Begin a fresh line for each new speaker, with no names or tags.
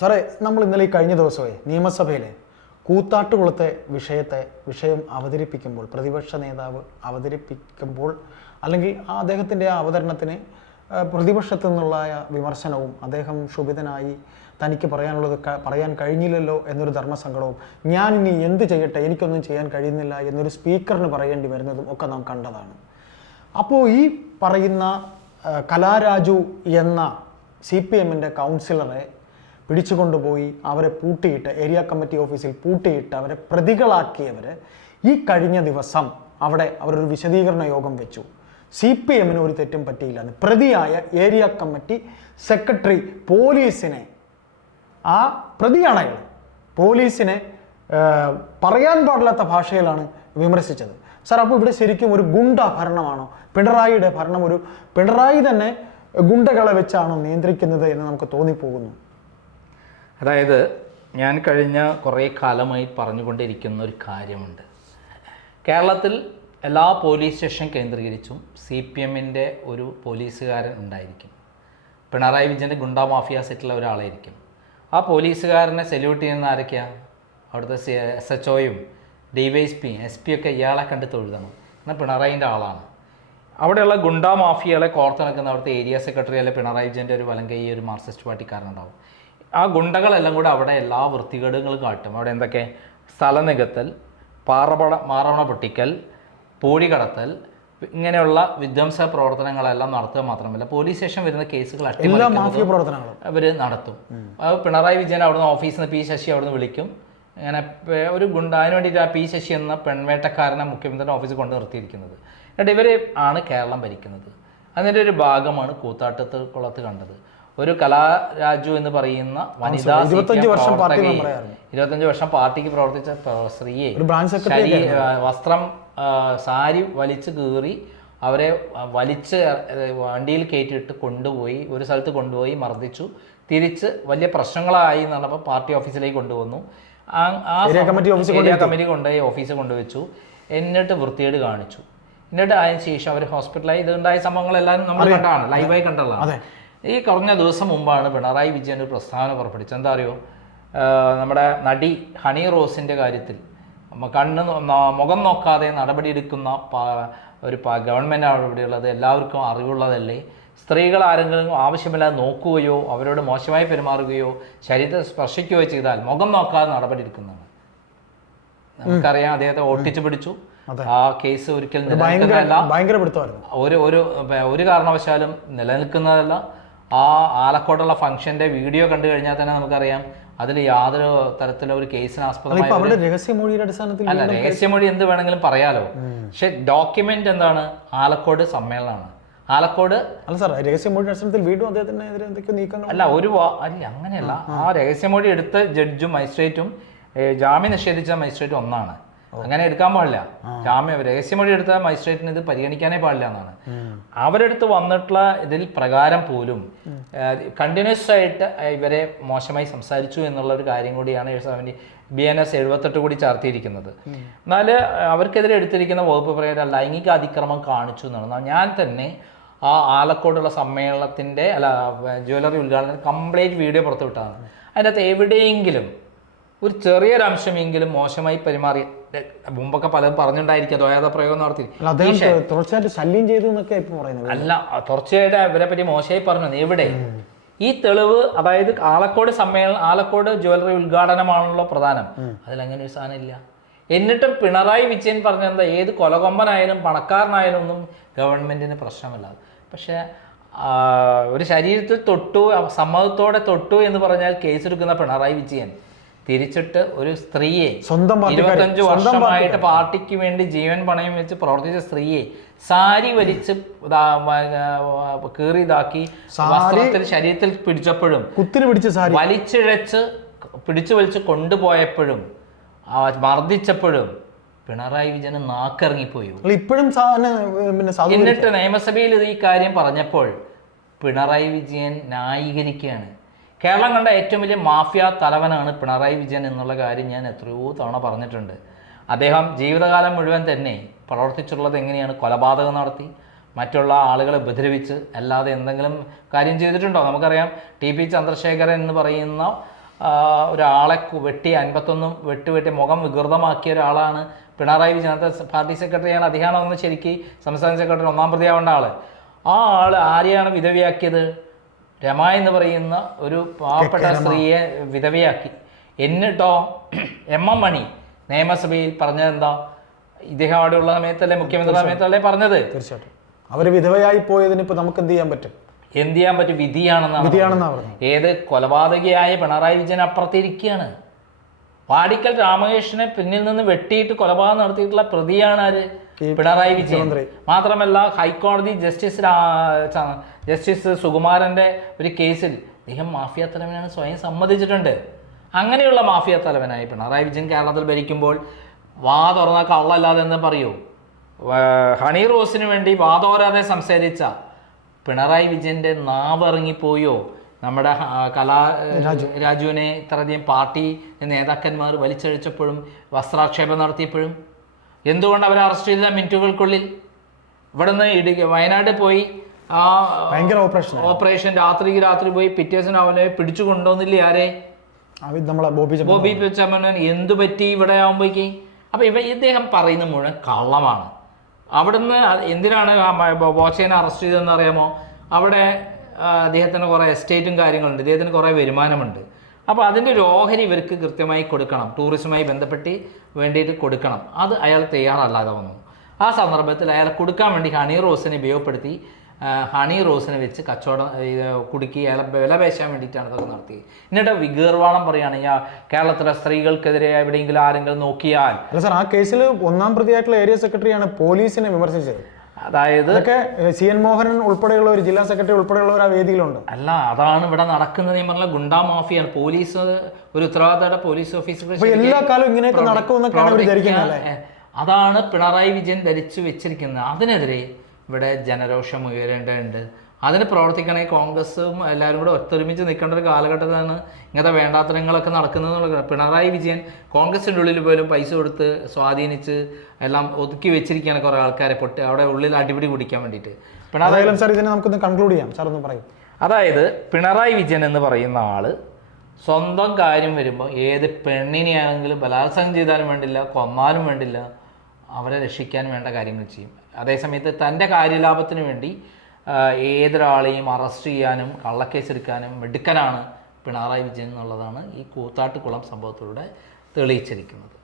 സാറേ നമ്മൾ ഇന്നലെ ഈ കഴിഞ്ഞ ദിവസമേ നിയമസഭയിലെ കൂത്താട്ടുകുളത്തെ വിഷയത്തെ വിഷയം അവതരിപ്പിക്കുമ്പോൾ പ്രതിപക്ഷ നേതാവ് അവതരിപ്പിക്കുമ്പോൾ അല്ലെങ്കിൽ ആ അദ്ദേഹത്തിന്റെ ആ അവതരണത്തിന് പ്രതിപക്ഷത്തു നിന്നുള്ള വിമർശനവും അദ്ദേഹം ക്ഷുഭിതനായി തനിക്ക് പറയാനുള്ളത് പറയാൻ കഴിഞ്ഞില്ലല്ലോ എന്നൊരു ധർമ്മസങ്കടവും ഞാൻ ഇനി എന്ത് ചെയ്യട്ടെ എനിക്കൊന്നും ചെയ്യാൻ കഴിയുന്നില്ല എന്നൊരു സ്പീക്കറിന് പറയേണ്ടി വരുന്നതും ഒക്കെ നാം കണ്ടതാണ്. അപ്പോൾ ഈ പറയുന്ന കലാരാജു എന്ന സി പി എമ്മിന്റെ കൗൺസിലറെ പിടിച്ചുകൊണ്ടുപോയി അവരെ പൂട്ടിയിട്ട് ഏരിയ കമ്മിറ്റി ഓഫീസിൽ പൂട്ടിയിട്ട് അവരെ പ്രതികളാക്കിയവർ ഈ കഴിഞ്ഞ ദിവസം അവിടെ അവരൊരു വിശദീകരണ യോഗം വെച്ചു. സി പി എമ്മിന് ഒരു തെറ്റും പറ്റിയില്ലെന്ന്. പ്രതിയായ ഏരിയ കമ്മിറ്റി സെക്രട്ടറി പോലീസിനെ ആ പ്രതിയാണ് പോലീസിനെ പറയാൻ പാടില്ലാത്ത ഭാഷയിലാണ് വിമർശിച്ചത്. സാർ അപ്പോൾ ഇവിടെ ശരിക്കും ഒരു ഗുണ്ട ഭരണമാണോ? പിണറായിയുടെ ഭരണം ഒരു പിണറായി തന്നെ ഗുണ്ടകളെ വെച്ചാണോ നിയന്ത്രിക്കുന്നത് എന്ന് നമുക്ക് തോന്നിപ്പോകുന്നു.
അതായത് ഞാൻ കഴിഞ്ഞ കുറേ കാലമായി പറഞ്ഞുകൊണ്ടിരിക്കുന്ന ഒരു കാര്യമുണ്ട്. കേരളത്തിൽ എല്ലാ പോലീസ് സ്റ്റേഷൻ കേന്ദ്രീകരിച്ചും സി പി എമ്മിന്റെ ഒരു പോലീസുകാരൻ ഉണ്ടായിരിക്കും. പിണറായി വിജയന്റെ ഗുണ്ട മാഫിയ സെറ്റിലെ ഒരാളായിരിക്കും. ആ പോലീസുകാരനെ സെല്യൂട്ട് ചെയ്യുന്ന ആരൊക്കെയാണ് അവിടുത്തെ C S H ഒയും D Y S P S P ഒക്കെ ഇയാളെ കണ്ട് തൊഴുതണം. എന്നാൽ പിണറായിന്റെ ആളാണ്. അവിടെയുള്ള ഗുണ്ട മാഫിയകളെ കോർത്തിണക്കുന്ന അവിടുത്തെ ഏരിയ സെക്രട്ടറി അല്ലെ പിണറായി വിജയന്റെ ഒരു വലങ്കൈ ഒരു മാർക്സിസ്റ്റ് പാർട്ടിക്കാരനുണ്ടാവും. ആ ഗുണ്ടകളെല്ലാം കൂടെ അവിടെ എല്ലാ വൃത്തികേടുകളും കാട്ടും. അവിടെ എന്തൊക്കെ? സ്ഥലം നികത്തൽ പാറപട മാറവണ പൊട്ടിക്കൽ പൂഴി കടത്തൽ ഇങ്ങനെയുള്ള വിധ്വംസ പ്രവർത്തനങ്ങളെല്ലാം നടത്തുക മാത്രമല്ല പോലീസ് സ്റ്റേഷൻ വരുന്ന കേസുകൾ അവർ നടത്തും. പിണറായി വിജയൻ അവിടുന്ന് ഓഫീസിൽ നിന്ന് പി ശശി അവിടുന്ന് വിളിക്കും. അങ്ങനെ ഒരു ഗുണ്ട അതിന് വേണ്ടിയിട്ട് ആ പി ശശി എന്ന പെൺവേട്ടക്കാരനെ മുഖ്യമന്ത്രിയുടെ ഓഫീസിൽ കൊണ്ട് നിർത്തിയിരിക്കുന്നത്. എന്നിട്ട് ഇവർ ആണ് കേരളം ഭരിക്കുന്നത്. അതിന്റെ ഒരു ഭാഗമാണ് കൂത്താട്ടത്ത് കുളത്ത് കണ്ടത്. ഒരു കലാരാജു എന്ന് പറയുന്ന വനിതാ
ഇരുപത്തഞ്ച് വർഷം.
ഇരുപത്തഞ്ച് വർഷം പാർട്ടിക്ക് പ്രവർത്തിച്ച സ്ത്രീയെ വസ്ത്രം സാരി വലിച്ചു കീറി അവരെ വലിച്ച് വണ്ടിയിൽ കയറ്റിയിട്ട് കൊണ്ടുപോയി ഒരു സ്ഥലത്ത് കൊണ്ടുപോയി മർദ്ദിച്ചു. തിരിച്ച് വലിയ പ്രശ്നങ്ങളായി എന്നുള്ളപ്പോൾ പാർട്ടി ഓഫീസിലേക്ക് കൊണ്ടുവന്നു.
ഏരിയ കമ്മിറ്റി
കൊണ്ടുപോയി ഓഫീസിൽ കൊണ്ടുവച്ചു. എന്നിട്ട് വൃത്തികേട് കാണിച്ചു. എന്നിട്ട് അതിന് ശേഷം അവർ ഹോസ്പിറ്റലായി. ഇതുണ്ടായ സംഭവങ്ങളെല്ലാം നമ്മൾ കണ്ടാണ്. ലൈവായി കണ്ടതാണ്. ഈ കുറഞ്ഞ ദിവസം മുമ്പാണ് പിണറായി വിജയൻ ഒരു പ്രസ്താവന പുറപ്പെടുവിച്ചത്. എന്താ അറിയോ? നമ്മുടെ നടി ഹണി റോസിന്റെ കാര്യത്തിൽ കണ്ണ് മുഖം നോക്കാതെ നടപടിയെടുക്കുന്ന എടുക്കുന്ന ഒരു ഗവൺമെന്റ് ഇവിടെയുള്ളത്. എല്ലാവർക്കും അറിവുള്ളതല്ലേ? സ്ത്രീകൾ ആരെങ്കിലും ആവശ്യമില്ലാതെ നോക്കുകയോ അവരോട് മോശമായി പെരുമാറുകയോ ശരീരത്തെ സ്പർശിക്കുകയോ ചെയ്താൽ മുഖം നോക്കാതെ നടപടിയെടുക്കുന്നതാണ്. നമുക്കറിയാം അദ്ദേഹത്തെ ഓട്ടിച്ചു പിടിച്ചു. ആ കേസ് ഒരിക്കലും നിലനിൽക്കുന്നതല്ല. ഒരു ഒരു ഒരു കാരണവശാലും നിലനിൽക്കുന്നതല്ല. ആ ആലക്കോട്ടുള്ള ഫംഗ്ഷന്റെ വീഡിയോ കണ്ടു കഴിഞ്ഞാൽ തന്നെ നമുക്കറിയാം. അതിൽ യാതൊരു തരത്തിലുള്ള ഒരു കേസിന് ആസ്പദമായ
രഹസ്യമൊഴിയുടെ അടിസ്ഥാനത്തിൽ
അല്ല രഹസ്യമൊഴി എന്ത് വേണമെങ്കിലും പറയാലോ. പക്ഷെ ഡോക്യുമെന്റ് എന്താണ്? ആലക്കോട് സമ്മേളനമാണ്. ആലക്കോട്
അല്ല സാർ രഹസ്യമൊഴിയുടെ അടിസ്ഥാനത്തിൽ വീണ്ടും അദ്ദേഹത്തിനെതിരെ എന്തൊക്കെയോ നീക്കങ്ങൾ
അല്ല ഒരു അല്ല അങ്ങനെയല്ല. ആ രഹസ്യമൊഴി എടുത്ത ജഡ്ജും മജിസ്ട്രേറ്റും ജാമ്യം നിഷേധിച്ച മജിസ്ട്രേറ്റും ഒന്നാണ്. അങ്ങനെ എടുക്കാൻ പാടില്ല. ജാമ്യം രഹസ്യമൊഴി എടുത്ത മജിസ്ട്രേറ്റിന് ഇത് പരിഗണിക്കാനേ പാടില്ല എന്നാണ്. അവരെടുത്ത് വന്നിട്ടുള്ള ഇതിൽ പ്രകാരം പോലും കണ്ടിന്യൂസ് ആയിട്ട് ഇവരെ മോശമായി സംസാരിച്ചു എന്നുള്ള ഒരു കാര്യം കൂടിയാണ് സെവന്റി ബി എൻ എസ് എഴുപത്തെട്ട് കൂടി ചാർത്തിയിരിക്കുന്നത്. എന്നാൽ അവർക്കെതിരെ എടുത്തിരിക്കുന്ന വകുപ്പ് പ്രകാരം ലൈംഗിക അതിക്രമം കാണിച്ചു എന്നുള്ളത് ഞാൻ തന്നെ ആ ആലക്കോടുള്ള സമ്മേളനത്തിന്റെ അല്ല ജ്വല്ലറി ഉദ്ഘാടനത്തിന് കംപ്ലീറ്റ് വീഡിയോ പുറത്തുവിട്ടതാണ്. അതിന്റെ അകത്ത് എവിടെയെങ്കിലും ഒരു ചെറിയൊരു അംശമെങ്കിലും മോശമായി പെരുമാറി ഏ, മുമ്പൊക്കെ പലതും പറഞ്ഞിട്ടുണ്ടായിരിക്കും ദ്വയാത പ്രയോഗം നടത്തി
തുടർച്ചയായിട്ട് ശല്യം ചെയ്തു എന്നൊക്കെ ഇപ്പൊ പറയുന്നത്.
അല്ല തുടർച്ചയായിട്ട് അവരെ പറ്റി മോശമായി പറഞ്ഞു. എവിടെ? ഈ തെളിവ് അതായത് ആലക്കോട് സമ്മേളനം ആലക്കോട് ജ്വല്ലറി ഉദ്ഘാടനമാണല്ലോ പ്രധാനം. അതിലങ്ങനെ ഒരു സാധനം ഇല്ല. എന്നിട്ടും പിണറായി വിജയൻ പറഞ്ഞെന്താ ഏത് കൊലകൊമ്പനായാലും പണക്കാരനായാലും ഒന്നും ഗവൺമെന്റിന് പ്രശ്നമല്ല. പക്ഷേ ഒരു ശരീരത്തിൽ തൊട്ടു സമ്മതത്തോടെ തൊട്ടു എന്ന് പറഞ്ഞാൽ കേസെടുക്കുന്ന പിണറായി വിജയൻ. തിരിച്ചിട്ട് ഒരു സ്ത്രീയെ
സ്വന്തം
ഇരുപത്തഞ്ച് വർഷമായിട്ട് പാർട്ടിക്ക് വേണ്ടി ജീവൻ പണയം വെച്ച് പ്രവർത്തിച്ച സ്ത്രീയെ സാരി വലിച്ച് കീറി ഇതാക്കി വസ്ത്രത്തിൽ ശരീരത്തിൽ പിടിച്ചപ്പോഴും
കുത്തിന് പിടിച്ച് സാരി.
വലിച്ചിഴച്ച് പിടിച്ചു വലിച്ച് കൊണ്ടുപോയപ്പോഴും മർദ്ദിച്ചപ്പോഴും പിണറായി വിജയന് നാക്കിറങ്ങിപ്പോയി.
ഇപ്പോഴും
എന്നിട്ട് നിയമസഭയിൽ ഈ കാര്യം പറഞ്ഞപ്പോൾ പിണറായി വിജയൻ ന്യായീകരിക്കുകയാണ്. കേരളം കണ്ട ഏറ്റവും വലിയ മാഫിയ തലവനാണ് പിണറായി വിജയൻ എന്നുള്ള കാര്യം ഞാൻ എത്രയോ തവണ പറഞ്ഞിട്ടുണ്ട്. അദ്ദേഹം ജീവിതകാലം മുഴുവൻ തന്നെ പ്രവർത്തിച്ചുള്ളത് എങ്ങനെയാണ്? കൊലപാതകം നടത്തി മറ്റുള്ള ആളുകളെ ഉപദ്രവിച്ച് അല്ലാതെ എന്തെങ്കിലും കാര്യം ചെയ്തിട്ടുണ്ടോ? നമുക്കറിയാം ടി പി ചന്ദ്രശേഖരൻ എന്ന് പറയുന്ന ഒരാളെ വെട്ടി അൻപത്തൊന്ന് വെട്ടി വെട്ടി മുഖം വികൃതമാക്കിയ ഒരാളാണ് പിണറായി വിജയൻ. പാർട്ടി സെക്രട്ടറിയാണ്. അദ്ദേഹമാണെന്ന് ശരിക്കും സംസ്ഥാന സെക്രട്ടറി ഒന്നാം പ്രതിയാവേണ്ട ആൾ ആ ആൾ ആരെയാണ് വിധവയാക്കിയത്? രമ എന്ന് പറയുന്ന ഒരു പാവപ്പെട്ട സ്ത്രീയെ വിധവയാക്കി. എന്നിട്ടോ എം എം മണി നിയമസഭയിൽ പറഞ്ഞത് എന്താ ഇദ്ദേഹം അവിടെയുള്ള സമയത്തല്ലേ മുഖ്യമന്ത്രി സമയത്തല്ലേ പറഞ്ഞത്?
തീർച്ചയായിട്ടും. അവർ വിധവയായി പോയതിന് ഇപ്പൊ നമുക്ക് എന്ത് ചെയ്യാൻ പറ്റും?
എന്ത് ചെയ്യാൻ പറ്റും? വിധിയാണെന്നാണ്
വിധിയാണെന്നാ പറഞ്ഞു
ഏത് കൊലപാതകയായ പിണറായി വിജയൻ അപ്പുറത്തിരിക്കുകയാണ് വാടിക്കൽ രാമകൃഷ്ണനെ പിന്നിൽ നിന്ന് വെട്ടിയിട്ട് കൊലപാതകം നടത്തിയിട്ടുള്ള പ്രതിയാണ് ആര്? പിണറായി വിജയൻ. മാത്രമല്ല ഹൈക്കോടതി ജസ്റ്റിസ് ജസ്റ്റിസ് സുകുമാരന്റെ ഒരു കേസിൽ അദ്ദേഹം മാഫിയ തലവനാണ് സ്വയം സമ്മതിച്ചിട്ടുണ്ട്. അങ്ങനെയുള്ള മാഫിയ തലവനായി പിണറായി വിജയൻ കേരളത്തിൽ ഭരിക്കുമ്പോൾ വാ തുറന്ന കള്ളല്ലാതെ എന്ന് പറയൂ. ഹണി റോസിന് വേണ്ടി വാതോരാതെ സംസാരിച്ച പിണറായി വിജയന്റെ നാവ് ഇറങ്ങിപ്പോയോ നമ്മുടെ കലാ രാജുവിനെ ഇത്രയധികം പാർട്ടി നേതാക്കന്മാർ വലിച്ചഴിച്ചപ്പോഴും വസ്ത്രാക്ഷേപം നടത്തിയപ്പോഴും? എന്തുകൊണ്ട് അവരെ അറസ്റ്റ് ചെയ്ത മിനിറ്റുകൾക്കുള്ളിൽ? ഇവിടുന്ന് ഇടുക്കി വയനാട് പോയി ആ
ഭയങ്കര ഓപ്പറേഷൻ
ഓപ്പറേഷൻ രാത്രിക്ക് രാത്രി പോയി പിറ്റേഴ്സിന് അവനെ പിടിച്ചു കൊണ്ടുവന്നില്ലേ ആരെ?
നമ്മളെ ബോബി
ബോബി ചമ്മൻ എന്തു പറ്റി ഇവിടെ ആകുമ്പോഴേക്ക് അപ്പൊ ഇവ ഇദ്ദേഹം പറയുന്ന മുഴുവൻ കള്ളമാണ്. അവിടുന്ന് എന്തിനാണ് ബോച്ചേനെ അറസ്റ്റ് ചെയ്തതെന്ന് അറിയാമോ? അവിടെ അദ്ദേഹത്തിന് കുറേ എസ്റ്റേറ്റും കാര്യങ്ങളുണ്ട്. ഇദ്ദേഹത്തിന് കുറേ വരുമാനമുണ്ട്. അപ്പോൾ അതിന്റെ ഒരു ഓഹരി ഇവർക്ക് കൃത്യമായി കൊടുക്കണം. ടൂറിസവുമായി ബന്ധപ്പെട്ട് വേണ്ടിയിട്ട് കൊടുക്കണം. അത് അയാൾ തയ്യാറല്ലാതെ വന്നു. ആ സന്ദർഭത്തിൽ അയാൾ കൊടുക്കാൻ വേണ്ടി ഹണി റോസിനെ ഉപയോഗപ്പെടുത്തി ഹണി റോസിനെ വെച്ച് കച്ചവടം കുടുക്കി അയാളെ വില പേശാൻ വേണ്ടിയിട്ടാണ് ഇതൊക്കെ നടത്തിയത്. എന്നിട്ട് വികീർവാണം പറയുകയാണെങ്കിൽ കേരളത്തിലെ സ്ത്രീകൾക്കെതിരെ എവിടെയെങ്കിലും ആരെങ്കിലും നോക്കിയാൽ
അല്ല സാർ ആ കേസിൽ ഒന്നാം പ്രതിയായിട്ടുള്ള ഏരിയ സെക്രട്ടറിയാണ് പോലീസിനെ വിമർശിച്ചത്.
അതായത്
സി എൻ മോഹനൻ ഉൾപ്പെടെയുള്ള ഒരു ജില്ലാ സെക്രട്ടറി ഉൾപ്പെടെയുള്ള ആ വേദിയിലുണ്ട്.
അല്ല അതാണ് ഇവിടെ നടക്കുന്നത് ഈ പറഞ്ഞ ഗുണ്ടാ മാഫിയാണ്. പോലീസ് ഒരു ഉത്തരവാദിത്ത പോലീസ് ഓഫീസർ
എല്ലാ കാലവും ഇങ്ങനെയൊക്കെ നടക്കുമെന്നൊക്കെയാണ് അല്ലേ?
അതാണ് പിണറായി വിജയൻ ധരിച്ചു വെച്ചിരിക്കുന്നത്. അതിനെതിരെ ഇവിടെ ജനരോഷം ഉയരേണ്ടതുണ്ട്. അതിന് പ്രവർത്തിക്കണേ കോൺഗ്രസും എല്ലാവരും കൂടെ ഒത്തൊരുമിച്ച് നിൽക്കേണ്ട ഒരു കാലഘട്ടത്തിലാണ് ഇങ്ങനത്തെ വേണ്ടാത്തരങ്ങളൊക്കെ നടക്കുന്നത് എന്നുള്ളത് പിണറായി വിജയൻ കോൺഗ്രസിന്റെ ഉള്ളിൽ പോലും പൈസ കൊടുത്ത് സ്വാധീനിച്ച് എല്ലാം ഒതുക്കി വെച്ചിരിക്കുകയാണ് കുറേ ആൾക്കാരെ പൊട്ടി അവിടെ ഉള്ളിൽ അടിപിടി കുടിക്കാൻ വേണ്ടിയിട്ട്. പിണറായി
സാർ ഇതിനെ നമുക്കൊന്ന് കൺക്ലൂഡ് ചെയ്യാം. സാർ ഒന്ന് പറയും.
അതായത് പിണറായി വിജയൻ എന്ന് പറയുന്ന ആൾ സ്വന്തം കാര്യം വരുമ്പോൾ ഏത് പെണ്ണിനെയാണെങ്കിലും ബലാത്സംഗം ചെയ്താലും വേണ്ടില്ല കൊന്നാലും വേണ്ടില്ല അവരെ രക്ഷിക്കാൻ വേണ്ട കാര്യങ്ങൾ ചെയ്യും. അതേസമയത്ത് തന്റെ കാര്യലാഭത്തിന് വേണ്ടി ഏതൊരാളെയും അറസ്റ്റ് ചെയ്യാനും കള്ളക്കേസെടുക്കാനും മിടുക്കനാണ് പിണറായി വിജയൻ എന്നുള്ളതാണ് ഈ കൂത്താട്ടുകുളം സംഭവത്തിലൂടെ തെളിയിച്ചിരിക്കുന്നത്.